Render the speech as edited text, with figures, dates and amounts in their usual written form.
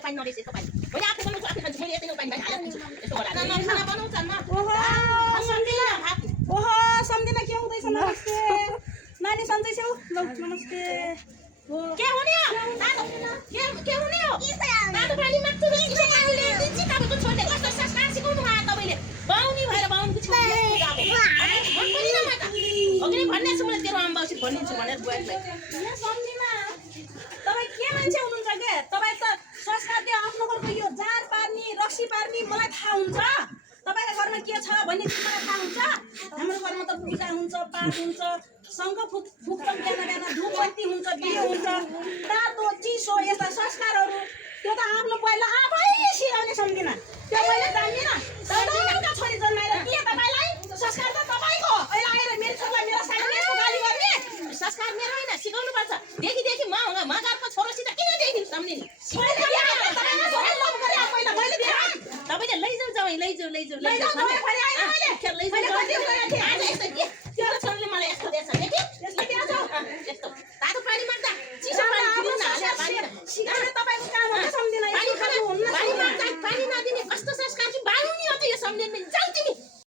मलाई पानी नरेछ यस्तो पानी मैले आफै बनाउँछु आफै खान्छु मैले यतिको पानी यस्तो होला खाना बनाउँछ न ओहो सम्झिना के हुँदैछ नमस्ते नानी सन्चै छौ ल नमस्ते के हुने हो के हुने हो तातो पानी माग्छु र चिसो पानीले दिन्छ तपाईको छोरीले कस्तो संस्कार सिकाउनु भयो तपाईले बाउनी भएर बाउनीको छोरी अघि भन्ने छु मैले तेरो आमाबाउसित भनिदिन्छु भनेर बुवाले सम्झिना तपाई के मान्छे हुनुहुन्छ के तपाई त संस्कार त्यो आफ्नो घरको यो जान पार्नी रक्सी पार्नी मलाई थाहा हुन्छ तपाईको घरमा के छ भन्ने मलाई थाहा हुन्छ हाम्रो घरमा त पूजा हुन्छ पाठ हुन्छ शंख फुक्छौं बिहान बिहान धूपबत्ती हुन्छ बिहे हुन्छ तातो चिसो यस्ता संस्कारहरू त्यो त आफ्नो पहिला आफै सिकाउने सम्झिना त्यो मैले जान्दिनँ तपाईका छोरी जन्माएर के तपाईलाई संस्कार त तपाईको अहिले आएर मेरो छोरीलाई मेरो साइडमा यस्तो गाली गर्ने संस्कार मेरो हैन सिकाउनु पर्छ देखि देखि मगारको छोरोसित किन देखि सम्झिनी तपाईले लैजाऊ जाऊ लैजाऊ आज यस्तो तेरो छोरीले मलाई यस्तो दिएछ देखि यस्तो तातो पानी माग्दा चिसो पानी